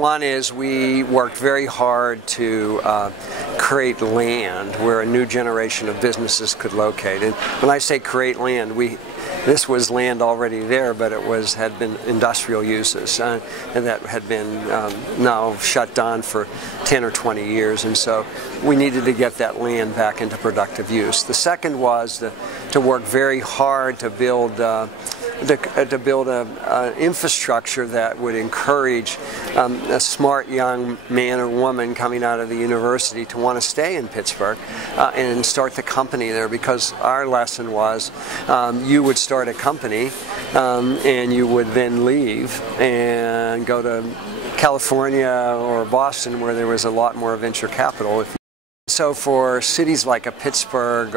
One is we worked very hard to create land where a new generation of businesses could locate. And when I say create land, this was land already there, but it had been industrial uses, and that had been now shut down for 10 or 20 years, and so we needed to get that land back into productive use. The second was to work very hard to build an infrastructure that would encourage a smart young man or woman coming out of the university to want to stay in Pittsburgh and start the company there, because our lesson was you would start a company and you would then leave and go to California or Boston, where there was a lot more venture capital. So for cities like a Pittsburgh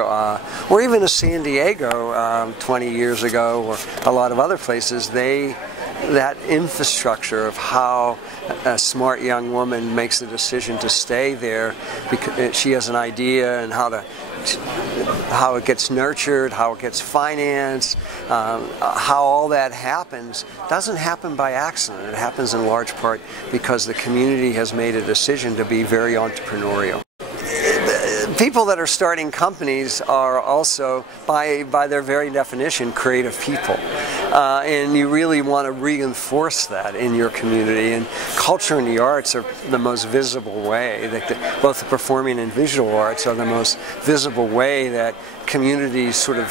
or even a San Diego 20 years ago, or a lot of other places, that infrastructure of how a smart young woman makes the decision to stay there because she has an idea, and how it gets nurtured, how it gets financed, how all that happens, doesn't happen by accident. It happens in large part because the community has made a decision to be very entrepreneurial. People that are starting companies are also, by their very definition, creative people. And you really want to reinforce that in your community. And culture and the arts are the most visible way, both the performing and visual arts are the most visible way that communities sort of,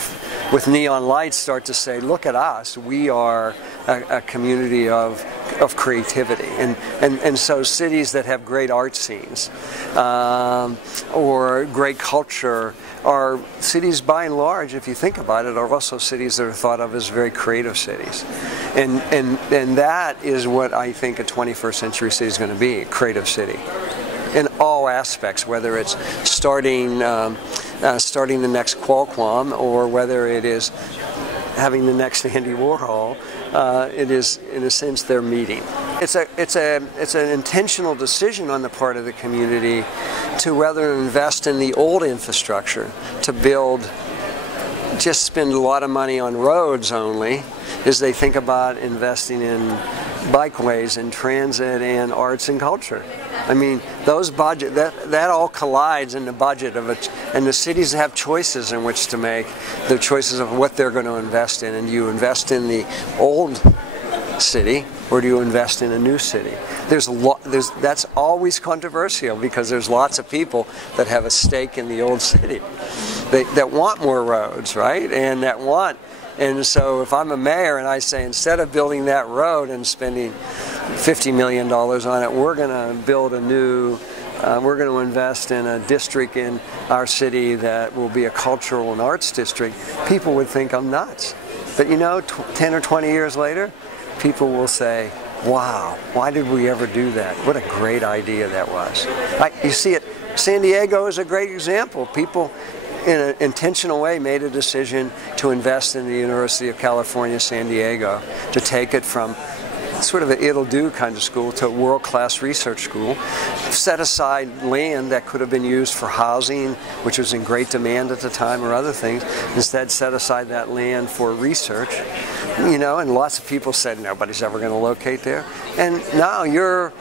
with neon lights, start to say, look at us, we are a community of creativity. And so cities that have great art scenes or great culture are cities, by and large, if you think about it, are also cities that are thought of as very creative cities. And that is what I think a 21st century city is going to be, a creative city. In all aspects, whether it's starting the next Qualcomm, or whether it is having the next Andy Warhol, it is, in a sense, their meeting. It's an intentional decision on the part of the community to rather invest in the old infrastructure, to just spend a lot of money on roads only, as they think about investing in bikeways and transit and arts and culture. I mean, those that all collides in the budget of it, and the cities have choices in which to make, the choices of what they're going to invest in. And do you invest in the old city, or do you invest in a new city? That's always controversial, because there's lots of people that have a stake in the old city that want more roads, right? And so if I'm a mayor and I say, instead of building that road and spending $50 million on it, we're going to build we're going to invest in a district in our city that will be a cultural and arts district, people would think I'm nuts. But 10 or 20 years later, people will say, wow, why did we ever do that? What a great idea that was. You see it, San Diego is a great example. People, in an intentional way, made a decision to invest in the University of California, San Diego, to take it from sort of an it'll-do kind of school to a world-class research school, set aside land that could have been used for housing, which was in great demand at the time, or other things, instead set aside that land for research, and lots of people said nobody's ever going to locate there. And now you're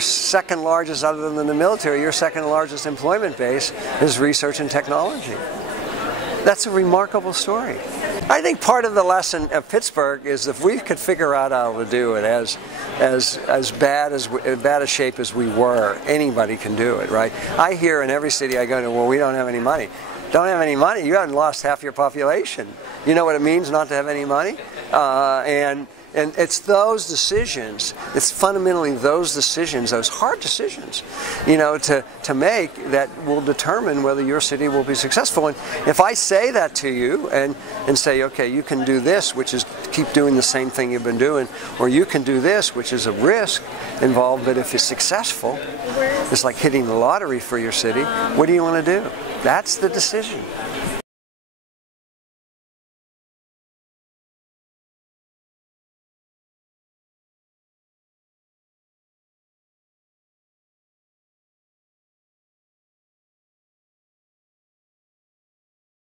second largest, other than the military, your second largest employment base is research and technology. That's a remarkable story. I think part of the lesson of Pittsburgh is, if we could figure out how to do it as bad a shape as we were, anybody can do it, right? I hear in every city I go to, well, we don't have any money. Don't have any money? You haven't lost half your population. You know what it means not to have any money? And it's those decisions, it's fundamentally those decisions, those hard decisions, to make, that will determine whether your city will be successful. And if I say that to you and say, okay, you can do this, which is keep doing the same thing you've been doing, or you can do this, which is a risk involved, but if you're successful, it's like hitting the lottery for your city, what do you want to do? That's the decision.